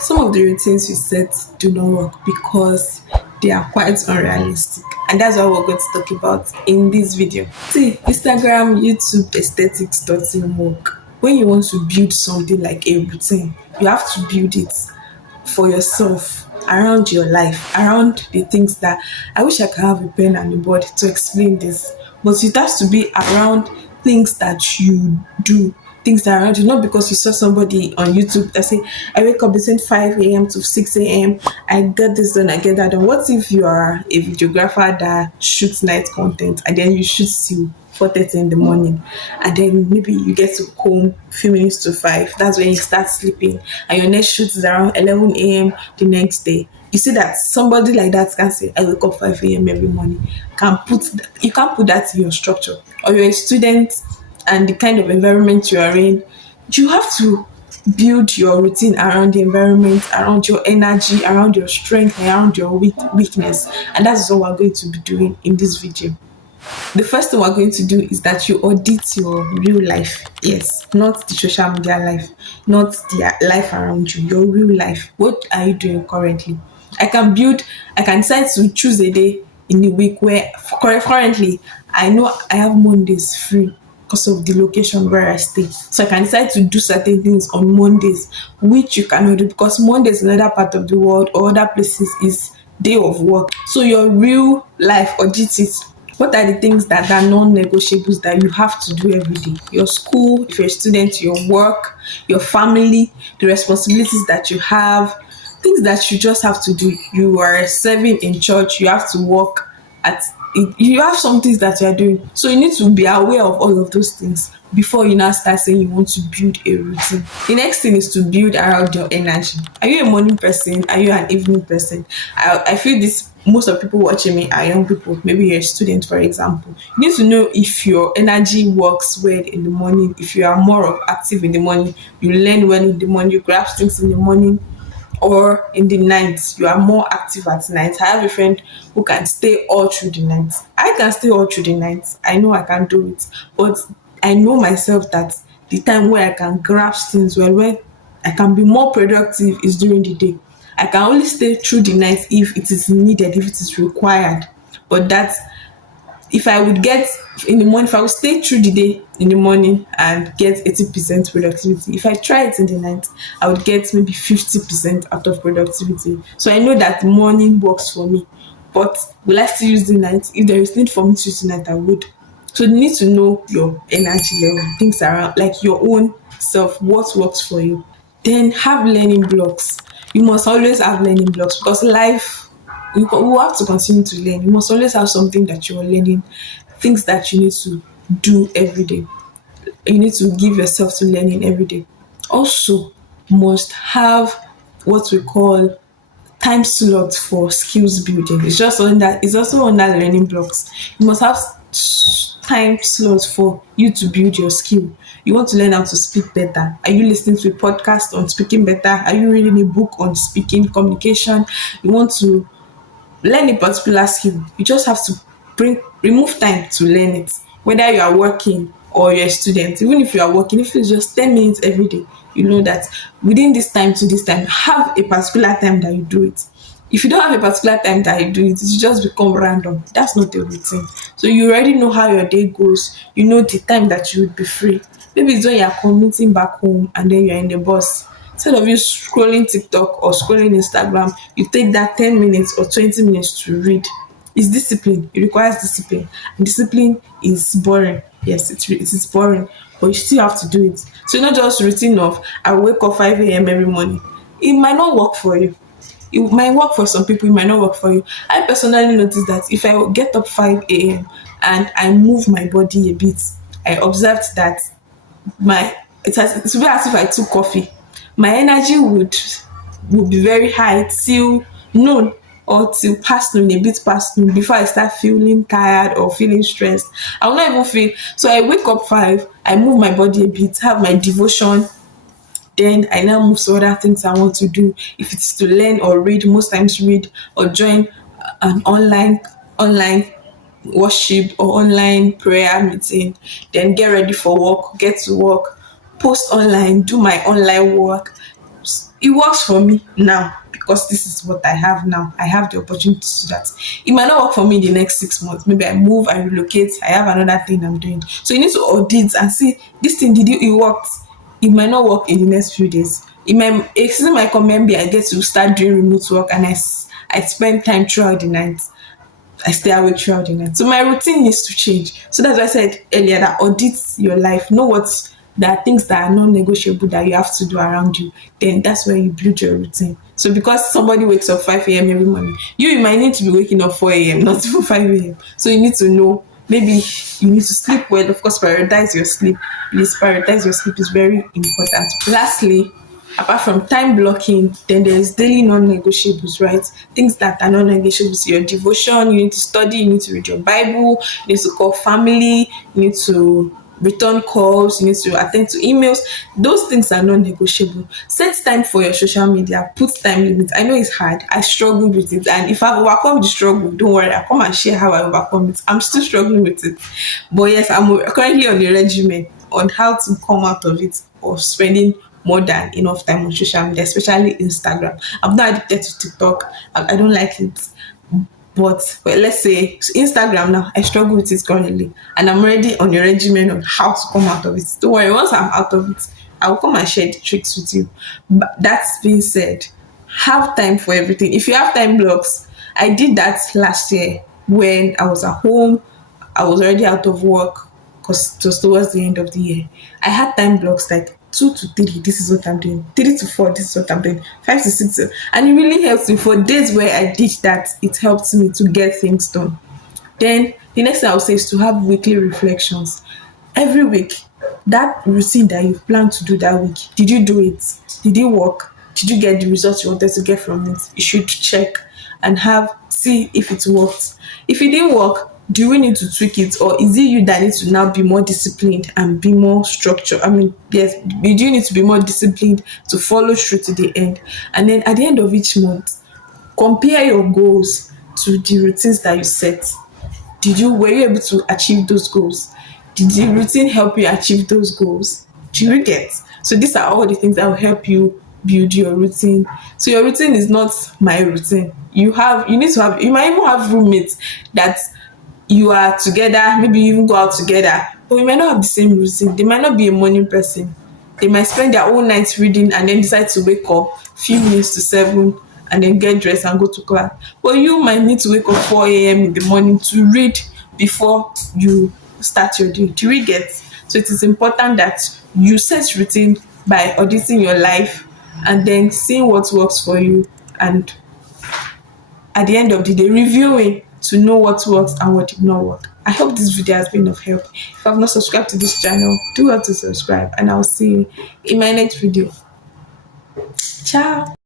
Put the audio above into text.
Some of the routines we set do not work because they are quite unrealistic. And that's what we're going to talk about in this video. See, Instagram, YouTube aesthetics doesn't work. When you want to build something like a routine, you have to build it for yourself, around your life, around the things that I wish I could have a pen and a board to explain this. But it has to be around things that you do, things that are around you, not because you saw somebody on YouTube that say, I wake up between 5 a.m. to 6 a.m. I get this done, I get that done. What if you are a videographer that shoots night content and then you shoot till 4:30 in the morning, and then maybe you get to home a few minutes to 5. That's when you start sleeping, and your next shoot is around 11 a.m. the next day. You see that somebody like that can say, I wake up 5 a.m. every morning. You can't put that in your structure. Or you're a student and the kind of environment you are in, you have to build your routine around the environment, around your energy, around your strength, around your weakness. And that's what we're going to be doing in this video. The first thing we're going to do is that you audit your real life. Yes, not the social media life, not the life around you, your real life. What are you doing currently? I can decide to choose a day in the week where currently I know I have Mondays free because of the location where I stay. So I can decide to do certain things on Mondays, which you cannot do because Mondays in another part of the world or other places is day of work. So your real life audit it. What are the things that are non-negotiables that you have to do every day? Your school, if you're a student, your work, your family, the responsibilities that you have, things that you just have to do. You are serving in church, you have to work at it. You have some things that you are doing. So you need to be aware of all of those things before you now start saying you want to build a routine. The next thing is to build around your energy. Are you a morning person? Are you an evening person? I feel this, most of people watching me are young people. Maybe you're a student, for example. You need to know if your energy works well in the morning. If you are more of active in the morning, you learn well in the morning, you grasp things in the morning, or in the night, you are more active at night. I have a friend who can stay all through the night. I can stay all through the night. I know I can do it. But I know myself that the time where I can grasp things well, where I can be more productive is during the day. I can only stay through the night if it is needed, if it is required. But that if I would get in the morning, if I would stay through the day in the morning and get 80% productivity, if I try it in the night, I would get maybe 50% out of productivity. So I know that the morning works for me. But will I still use the night? If there is need for me to use the night, I would. So you need to know your energy level, things around, like your own self, what works for you. Then have learning blocks. You must always have learning blocks because life, we have to continue to learn. You must always have something that you're learning, things that you need to do every day. You need to give yourself to learning every day. Also, must have what we call time slots for skills building. It's also on that learning blocks. You must have time slots for you to build your skill. You want to learn how to speak better. Are you listening to a podcast on speaking better? Are you reading a book on speaking communication? You want to learn a particular skill. You just have to remove time to learn it. Whether you are working or you're a student, even if you are working, if it's just 10 minutes every day, you know that within this time to this time, have a particular time that you do it. If you don't have a particular time that you do it, it just become random. That's not a routine. So you already know how your day goes. You know the time that you would be free. Maybe it's when you're commuting back home and then you're in the bus. Instead of you scrolling TikTok or scrolling Instagram, you take that 10 minutes or 20 minutes to read. It's discipline. It requires discipline. And discipline is boring. Yes, it is boring, but you still have to do it. So not just routine of I wake up 5 a.m. every morning. It might not work for you. It might work for some people, it might not work for you. I personally noticed that if I get up 5 a.m. and I move my body a bit, I observed that it will be as if I took coffee. My energy would be very high till noon or till past noon, a bit past noon, before I start feeling tired or feeling stressed. I will not even feel. So I wake up 5, I move my body a bit, have my devotion, then I now move to other things I want to do. If it's to learn or read, most times read or join an online worship or online prayer meeting, then get ready for work, get to work, post online, do my online work, It works for me now because this is what I have now. I have the opportunity to do that. It might not work for me in the next 6 months. Maybe I move, I relocate, I have another thing I'm doing. So you need to audit and see this thing, did it worked? It might not work in the next few days. A season might come, maybe I get to start doing remote work and I spend time throughout the night. I stay awake throughout the night. So my routine needs to change. So that's why I said earlier that audit your life. Know what there are things that are non-negotiable that you have to do around you. Then that's where you build your routine. So because somebody wakes up 5 a.m. every morning, you might need to be waking up 4 a.m., not even 5 a.m. So you need to know, maybe you need to sleep well. Of course, prioritize your sleep. Please prioritize your sleep is very important. Lastly, apart from time blocking, then there is daily non-negotiables, right? Things that are non-negotiables: your devotion, you need to study, you need to read your Bible, you need to call family, you need to return calls, you need to attend to emails. Those things are non-negotiable. Set time for your social media, put time limits. I know it's hard. I struggled with it, and if I've overcome the struggle, don't worry, I'll come and share how I overcome it. I'm still struggling with it, but yes, I'm currently on a regimen on how to come out of it, of spending more than enough time on social media, especially Instagram. I'm not addicted to TikTok. I don't like it. But well, let's say Instagram now, I struggle with it currently, and I'm already on a regimen on how to come out of it. Don't worry, once I'm out of it, I will come and share the tricks with you. But that's being said, have time for everything. If you have time blocks, I did that last year when I was at home. I was already out of work because it was towards the end of the year. I had time blocks like 2 to 3, this is what I'm doing. 3 to 4, this is what I'm doing. 5 to 6, and it really helps me. For days where I did that, it helped me to get things done. Then the next thing I would say is to have weekly reflections. Every week, that routine that you plan to do that week, did you do it? Did it work? Did you get the results you wanted to get from it? You should check and see if it worked. If it didn't work, do we need to tweak it, or is it you that needs to now be more disciplined and be more structured? I mean, yes, you do need to be more disciplined to follow through to the end. And then at the end of each month, compare your goals to the routines that you set. Were you able to achieve those goals? Did the routine help you achieve those goals? Do you get? So these are all the things that will help you build your routine. So your routine is not my routine. You might even have roommates that you are together, maybe you even go out together, but you might not have the same routine. They might not be a morning person. They might spend their whole night reading and then decide to wake up few minutes to 7 and then get dressed and go to class. But you might need to wake up 4 a.m. in the morning to read before you start your day. Do you get? So it is important that you set routine by auditing your life and then seeing what works for you, and at the end of the day, reviewing to know what works and what did not work. I hope this video has been of help. If you have not subscribed to this channel, do well to subscribe, and I'll see you in my next video. Ciao.